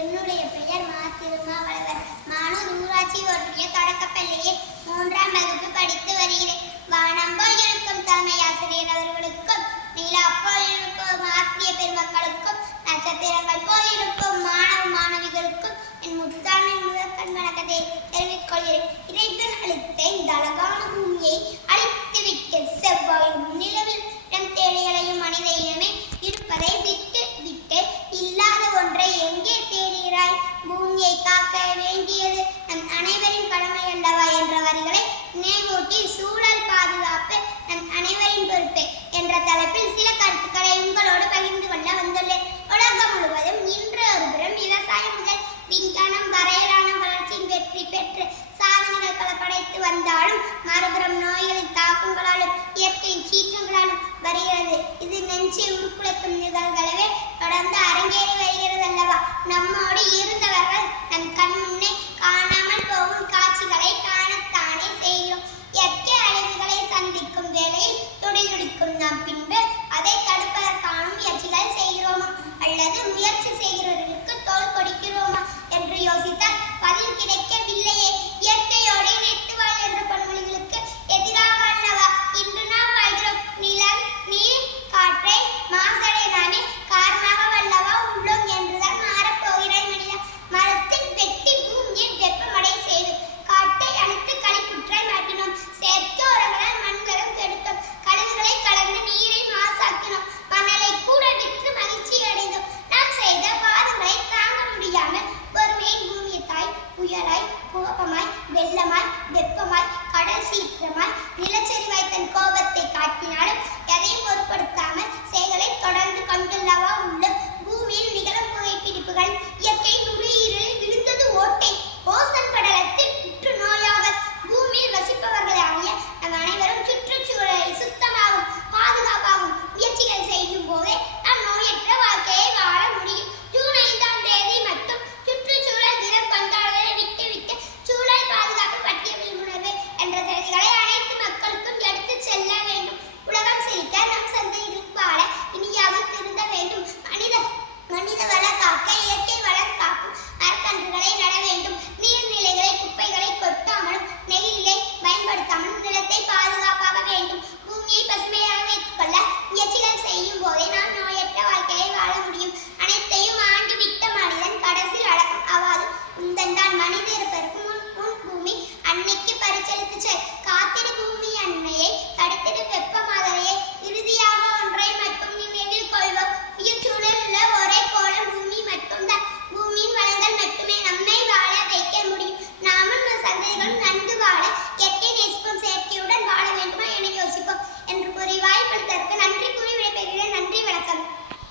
என்னுடைய பெயர் மா. திருமாவளவன். மானூர் ஊராட்சி ஒன்றிய தொடக்கப்பள்ளியில் 3ஆம் வகுப்பு படித்து வருகிறேன். வானம் போல் இருக்கும் தலைமை ஆசிரியர் அவர்களுக்கும், நிலா போல் இருக்கும் ஆசிரியர் பெருமக்களுக்கும், நட்சத்திரங்கள் போல் இருக்கும் மாணவ மாணவிகளுக்கும் என் முத்தான முதற்கண் வணக்கத்தை தெரிவித்துக் கொள்கிறேன். இறைவன் அளித்த இந்த அழகான பூமியை அழித்து விட்டு செவ்வாயும் நிலவில் இடம் தேடிய